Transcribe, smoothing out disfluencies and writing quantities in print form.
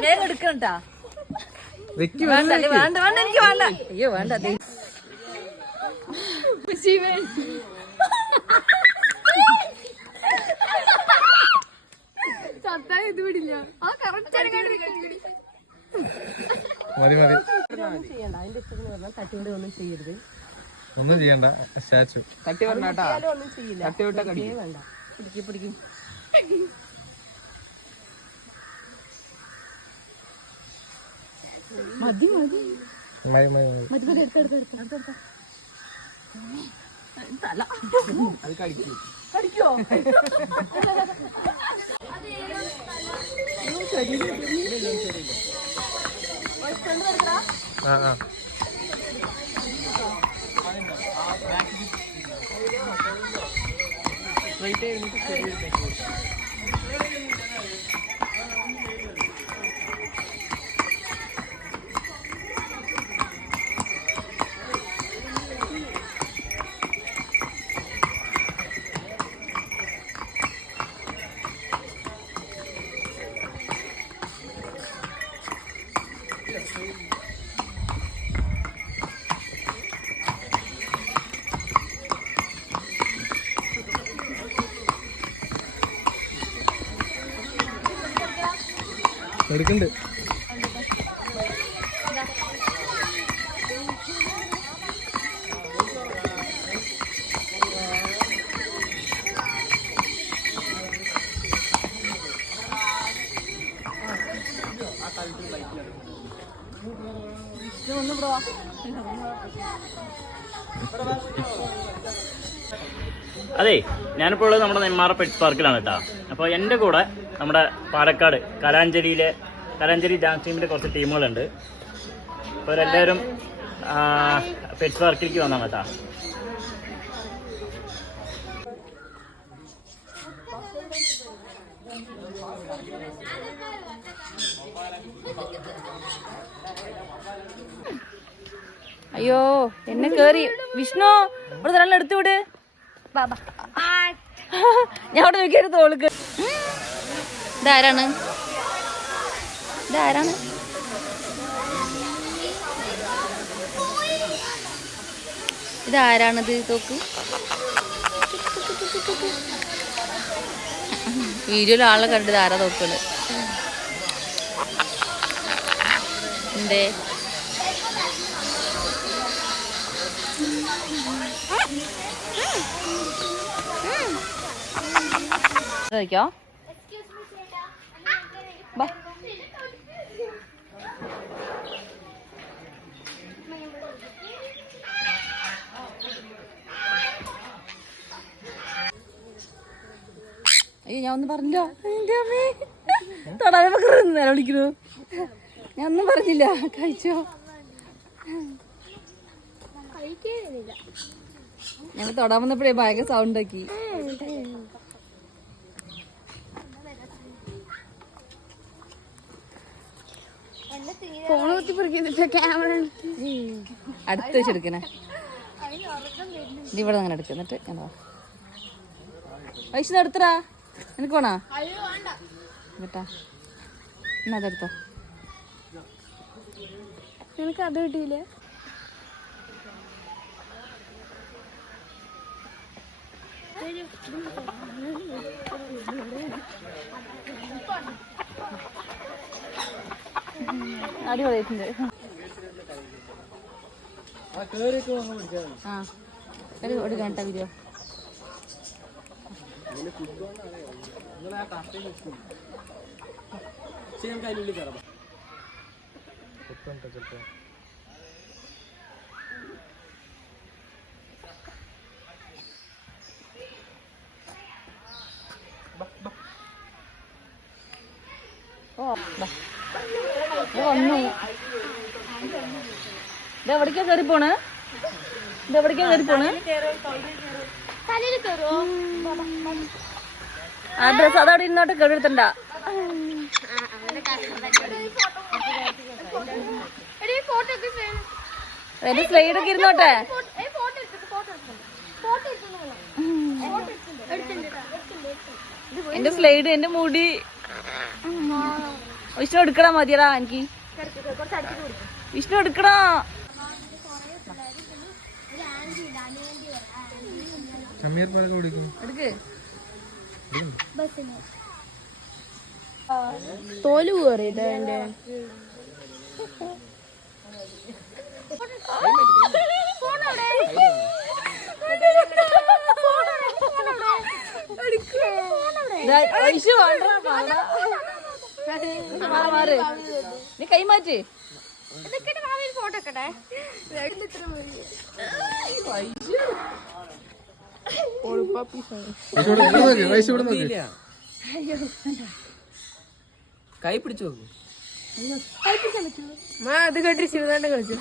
വേഗം എടുക്കണ്ടാ വേണ്ട വേണ്ട വേണ്ട എനിക്ക് വേണ്ട അയ്യോ വേണ്ട ഇത് വിടില്ല ആ കറക്റ്റ് മതി മതി അതിന്റെ ഇഷ്ടത്തിന് പറഞ്ഞാൽ തട്ടിവിടെ ഒന്നും ചെയ്യരുത് ഒന്നും ചെയ്യണ്ട സ്റ്റാച്ചു തട്ടി പറഞ്ഞാട്ടാ ഒന്നും ചെയ്യില്ല തട്ടിവിട്ട കടിക്കേ വേണ്ട പിടിക്കും പിടിക്കും മതി മതി മതി മതി മതി മതി എടുത്തെടുത്ത തല അത് കടിക്കോ കടിക്കോ ആ ആ എടുക്കണ്ട് അതെ, ഞാനിപ്പോൾ ഉള്ളത് നമ്മുടെ നെന്മാറ പെറ്റ്സ് പാർക്കിലാണ് കേട്ടോ. അപ്പോൾ എൻ്റെ കൂടെ നമ്മുടെ പാലക്കാട് കലാഞ്ചേരി ഡാൻസ് ടീമിൻ്റെ കുറച്ച് ടീമുകളുണ്ട്. അപ്പോൾ അവരെല്ലാവരും പെറ്റ്സ് പാർക്കിലേക്ക് വന്നാണ് കേട്ടോ. അയ്യോ എന്നെ കേറി വിഷ്ണു ഇവിടെ തന്നെ എടുത്തു വിട്. ഞാൻ അവിടെ നോക്കിയൊരു തോളുക്ക്. ഇതാരാണ് ഇതാരാണിത്? തോക്ക് വീഡിയോയിൽ ആളെ കണ്ടത് ആരാ തോക്കുകള് എന്തേ? കഴിക്കോ അയ്യോ ഞാൻ ഒന്നും പറഞ്ഞില്ല. എന്റെ അമ്മേ തൊടാതെ വിളിക്കണു. ഞാൻ ഒന്നും പറഞ്ഞില്ല. കഴിച്ചോ? ഞങ്ങൾ തൊടാൻ വന്നപ്പോഴേ ഭയങ്കര സൗണ്ട് ആക്കി. അടുത്ത് വെച്ചെടുക്കണേ. ഇവിടെ അങ്ങനെ എടുക്ക. എന്നിട്ട് പൈസ എടുത്തടാ. എനിക്ക് വേണോ കേട്ടാ? എന്നാ അതെടുത്തോ. നിനക്ക് അത് കിട്ടിയില്ലേ? അടിപൊളിയായിട്ടുണ്ട്. ആ എടുക്കാം കേട്ടോ വീഡിയോ. വന്നു. ഇതെവിടേക്കാ കയറി പോണ്? അഡ്രസ് അതവിടെ ഇന്നോട്ട് കേടെടുത്തണ്ട. എന്റെ സ്ലൈഡൊക്കെ ഇരുന്നോട്ടെ. എന്റെ സ്ലൈഡ് എന്റെ മുടി വിഷ്ണു എടുക്കടാ മതിയടാ എനിക്ക് വിഷ്ണു എടുക്കടാ ഷമീർ പാലൊക്കെ കുടിക്കും. എടുക്ക് തോല് പോറിയില്ല എന്റെ ഐശു മാറ് നീ കൈമാറ്റ് ഫോട്ടോ ഒക്കെ കൈ പിടിച്ചു നോക്കൂ. അത് കേട്ടി ശിവതാണ്ട് കളിച്ചു